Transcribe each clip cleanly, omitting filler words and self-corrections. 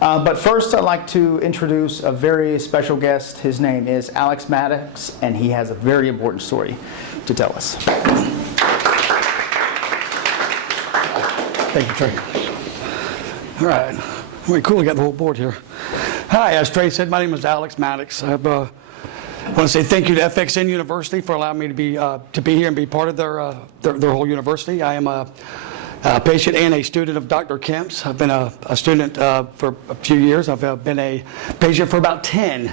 But first, I'd like to introduce a very special guest. His name is Alex Mattox, and he has a very important story to tell us. Thank you, Trey. All right. Very cool. We got the whole board here. Hi, as Trey said, my name is Alex Mattox. I want to say thank you to FxN University for allowing me to be here and be part of their whole university. I am a patient and a student of Dr. Kemp's. I've been a student for a few years. I've been a patient for about 10.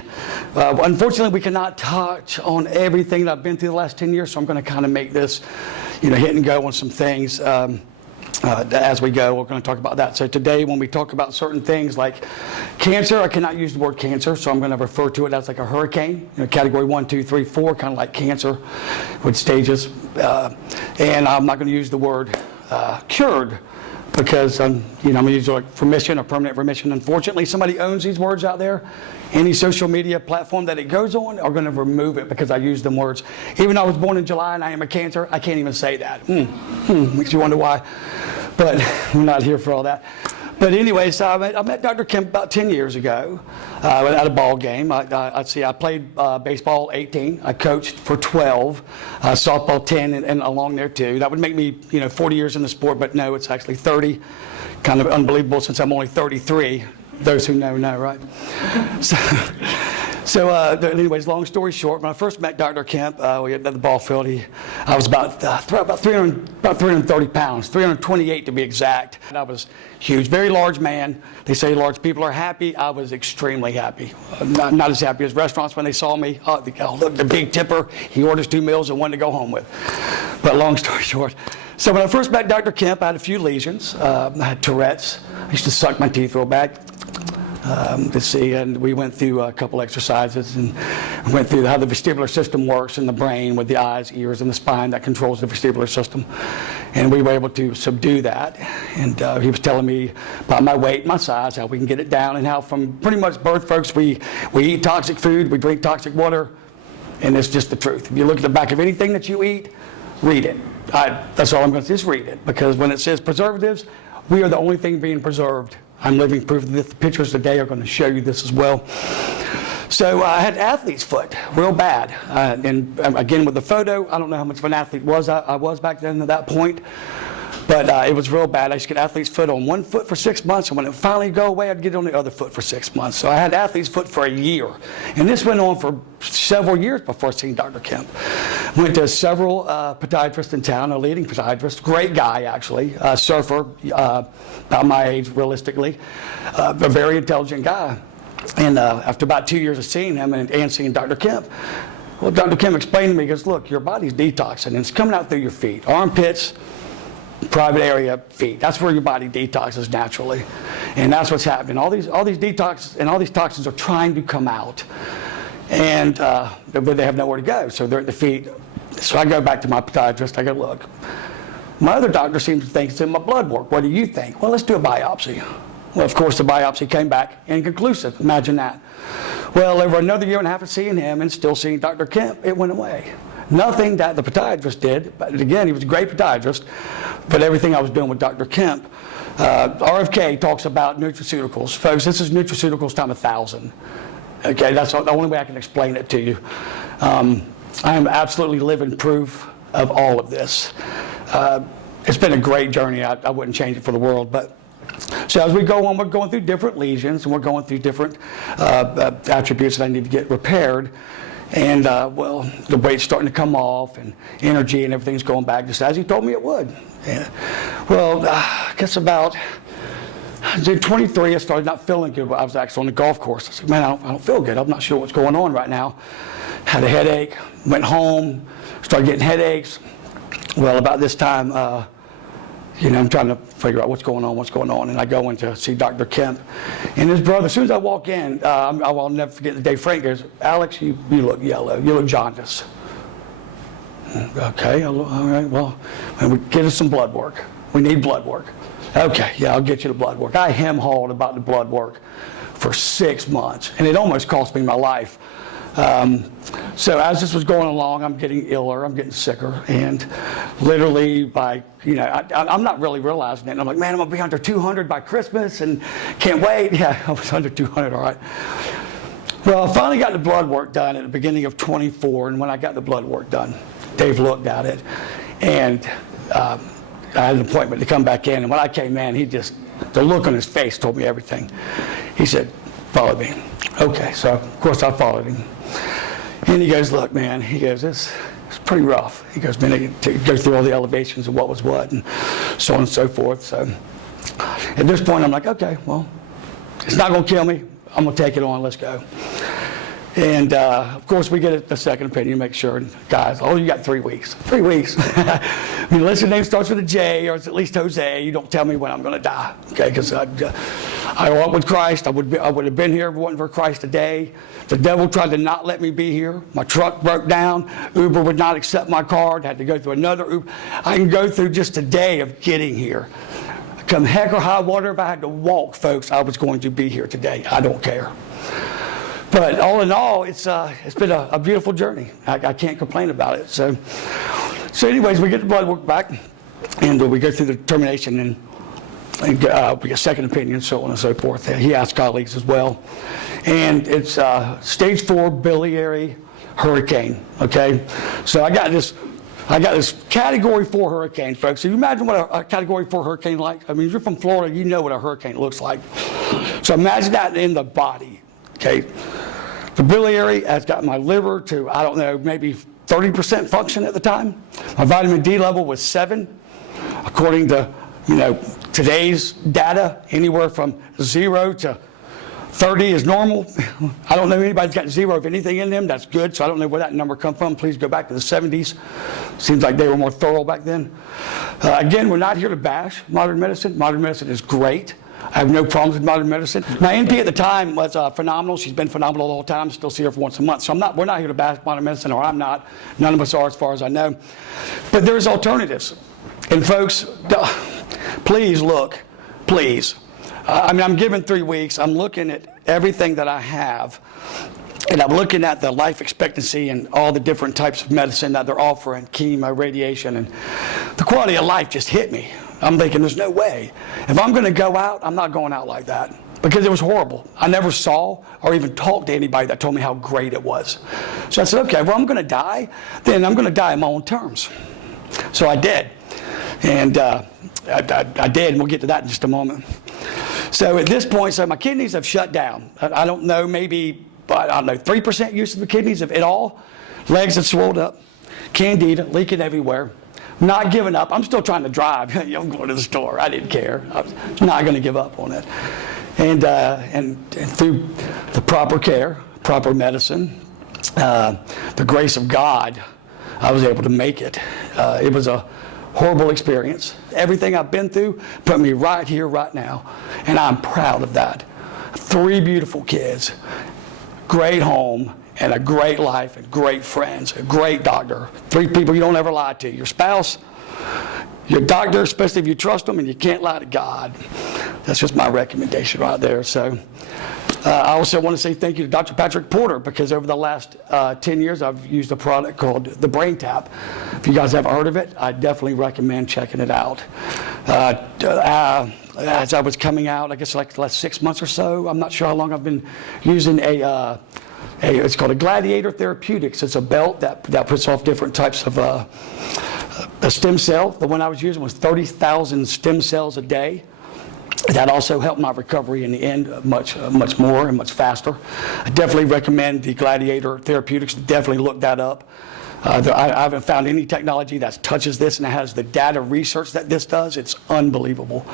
Unfortunately, we cannot touch on everything that I've been through the last 10 years, so I'm going to kind of make this, hit and go on some things. As we go, we're going to talk about that. So today, when we talk about certain things like cancer, I cannot use the word cancer, so I'm going to refer to it as like a hurricane, category 1, 2, 3, 4, kind of like cancer with stages. And I'm not going to use the word cured because I'm going to use like remission or permanent remission. Unfortunately, somebody owns these words out there. Any social media platform that it goes on are going to remove it because I use them words. Even though I was born in July and I am a Cancer, I can't even say that. Makes you wonder why. But we're not here for all that. But anyway, so I met Dr. Kemp about 10 years ago at a ball game. I played baseball 18. I coached for 12, softball 10, and along there too. That would make me, 40 years in the sport, but no, it's actually 30. Kind of unbelievable since I'm only 33. Those who know, right? So anyways, long story short, when I first met Dr. Kemp, we had at the ball field. I was about 330 pounds, 328 to be exact. And I was huge, very large man. They say large people are happy. I was extremely happy. Not as happy as restaurants when they saw me. Oh, look, the big tipper. He orders 2 meals and 1 to go home with. But long story short. So when I first met Dr. Kemp, I had a few lesions. I had Tourette's. I used to suck my teeth real bad. And we went through a couple exercises and went through how the vestibular system works in the brain with the eyes, ears, and the spine that controls the vestibular system. And we were able to subdue that. And he was telling me about my weight, my size, how we can get it down, and how from pretty much birth, folks, we eat toxic food, we drink toxic water, and it's just the truth. If you look at the back of anything that you eat, read it. That's all I'm going to say, just read it. Because when it says preservatives, we are the only thing being preserved. I'm living proof that the pictures today are going to show you this as well. So I had athlete's foot, real bad. And again, with the photo, I don't know how much of an athlete I was back then at that point. But it was real bad. I used to get athlete's foot on one foot for 6 months, and when it finally go away, I'd get it on the other foot for 6 months. So I had athlete's foot for a year. And this went on for several years before seeing Dr. Kemp. Went to several podiatrists in town, a leading podiatrist, great guy actually, surfer, about my age realistically, a very intelligent guy. And after about 2 years of seeing him and seeing Dr. Kemp, well, Dr. Kemp explained to me, he goes, look, your body's detoxing, and it's coming out through your feet, armpits, private area, feet. That's where your body detoxes naturally. And that's what's happening. All these detox and all these toxins are trying to come out. And but they have nowhere to go, so they're at the feet. So I go back to my podiatrist. I go, look, my other doctor seems to think it's in my blood work. What do you think? Well, let's do a biopsy. Well, of course, the biopsy came back inconclusive. Imagine that. Well, over another year and a half of seeing him and still seeing Dr. Kemp, it went away. Nothing that the podiatrist did, but again, he was a great podiatrist, but everything I was doing with Dr. Kemp. RFK talks about nutraceuticals. Folks, this is nutraceuticals times 1,000. Okay, that's the only way I can explain it to you. I am absolutely living proof of all of this. It's been a great journey. I wouldn't change it for the world. But so as we go on, we're going through different lesions, and we're going through different attributes that I need to get repaired. And, well, the weight's starting to come off, and energy and everything's going back just as he told me it would. Yeah. Well, I guess about 23, I started not feeling good. I was actually on the golf course. I said, man, I don't feel good. I'm not sure what's going on right now. Had a headache, went home, started getting headaches. Well, about this time, I'm trying to figure out what's going on, and I go in to see Dr. Kemp. And his brother, as soon as I walk in, I'll never forget the day Frank goes, Alex, you look yellow, you look jaundiced. Okay, all right, well, we get us some blood work. We need blood work. Okay, yeah, I'll get you the blood work. I hem-hawed about the blood work for 6 months, and it almost cost me my life. So as this was going along, I'm getting iller, I'm getting sicker, and literally by, I'm not really realizing it. And I'm like, man, I'm gonna be under 200 by Christmas, and can't wait. Yeah, I was under 200, all right. Well, I finally got the blood work done at the beginning of 24, and when I got the blood work done, Dave looked at it, and I had an appointment to come back in, and when I came in, the look on his face told me everything. He said, follow me. Okay, so of course I followed him. And he goes, look, man, he goes, it's pretty rough. He goes, man, to go through all the elevations of what was what, and so on and so forth. So at this point, I'm like, okay, well, it's not going to kill me. I'm going to take it on. Let's go. And of course, we get a second opinion, make sure. And guys, you got 3 weeks. 3 weeks. I mean, unless your name starts with a J, or it's at least Jose, you don't tell me when I'm going to die. Okay? Because I walk with Christ. I would have been here if it wasn't for Christ today. The devil tried to not let me be here. My truck broke down. Uber would not accept my card. Had to go through another Uber. I can go through just a day of getting here. Come heck or high water, if I had to walk, folks, I was going to be here today. I don't care. But all in all, it's been a beautiful journey. I can't complain about it. So anyways, we get the blood work back, and we go through the determination, and we get a second opinion, so on and so forth. He asked colleagues as well. And it's stage 4 biliary hurricane, okay? So I got this category 4 hurricane, folks. So you imagine what a category 4 hurricane like. I mean, if you're from Florida, you know what a hurricane looks like. So imagine that in the body, okay? The biliary has got my liver to, I don't know, maybe 30% function at the time. My vitamin D level was 7. According to, today's data, anywhere from 0 to 30 is normal. I don't know anybody's got 0 of anything in them. That's good. So I don't know where that number come from. Please go back to the 70s. Seems like they were more thorough back then. Again, we're not here to bash modern medicine. Modern medicine is great. I have no problems with modern medicine. My NP at the time was phenomenal. She's been phenomenal the whole time. Still see her for once a month. So we're not here to bash modern medicine, or I'm not. None of us are, as far as I know. But there's alternatives. And folks, please look. Please. I'm given 3 weeks. I'm looking at everything that I have, and I'm looking at the life expectancy and all the different types of medicine that they're offering, chemo, radiation, and the quality of life just hit me. I'm thinking, there's no way. If I'm going to go out, I'm not going out like that, because it was horrible. I never saw or even talked to anybody that told me how great it was. So I said, okay, well, I'm going to die, then I'm going to die on my own terms. So I did. And I did, and we'll get to that in just a moment. So at this point, so my kidneys have shut down. I don't know, maybe, I don't know, 3% use of the kidneys of it all. Legs have swelled up, candida, leaking everywhere. Not giving up. I'm still trying to drive. I'm going to the store. I didn't care. I was not going to give up on it. And through the proper care, proper medicine, the grace of God, I was able to make it. It was a horrible experience. Everything I've been through put me right here, right now. And I'm proud of that. 3 beautiful kids, great home, and a great life, and great friends, a great doctor. 3 people you don't ever lie to. Your spouse, your doctor, especially if you trust them, and you can't lie to God. That's just my recommendation right there. So I also want to say thank you to Dr. Patrick Porter, because over the last 10 years, I've used a product called the Brain Tap. If you guys haven't heard of it, I definitely recommend checking it out. As I was coming out, I guess like the last 6 months or so, I'm not sure how long I've been using it's called a Gladiator Therapeutics. It's a belt that puts off different types of a stem cell. The one I was using was 30,000 stem cells a day. That also helped my recovery in the end much more and much faster. I definitely recommend the Gladiator Therapeutics. Definitely look that up. I haven't found any technology that touches this, and it has the data research that this does. It's unbelievable,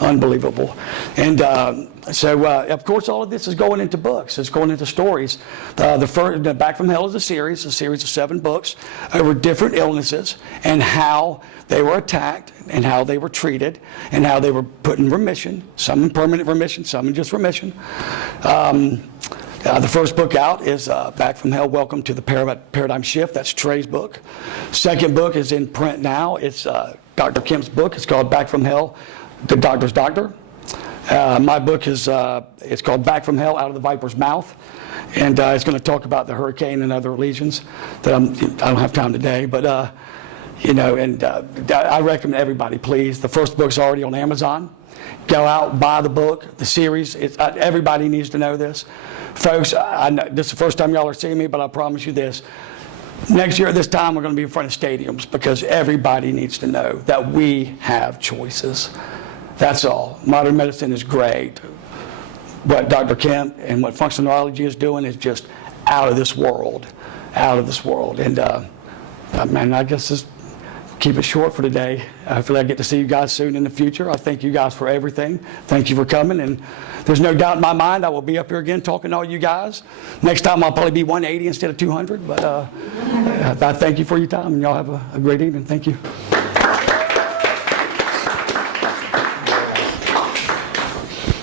unbelievable. And so, of course, all of this is going into books. It's going into stories. The Back from Hell is a series of 7 books over different illnesses and how they were attacked and how they were treated and how they were put in remission, some in permanent remission, some in just remission. The first book out is Back from Hell, Welcome to the Paradigm Shift. That's Trey's book. Second book is in print now. It's Dr. Kemp's book. It's called Back from Hell, The Doctor's Doctor. My book is it's called Back from Hell, Out of the Viper's Mouth, and it's going to talk about the hurricane and other lesions that I don't have time today, but you know, and I recommend everybody, please. The first book's already on Amazon. Go out, buy the book, the series. Everybody needs to know this. Folks, I know this is the first time y'all are seeing me, but I promise you this. Next year at this time, we're going to be in front of stadiums because everybody needs to know that we have choices. That's all. Modern medicine is great. What Dr. Kemp and what functional neurology is doing is just out of this world. Out of this world. And, man, I guess just keep it short for today. Hopefully I get to see you guys soon in the future. I thank you guys for everything. Thank you for coming. And there's no doubt in my mind I will be up here again talking to all you guys. Next time I'll probably be 180 instead of 200. But I thank you for your time, and y'all have a great evening. Thank you.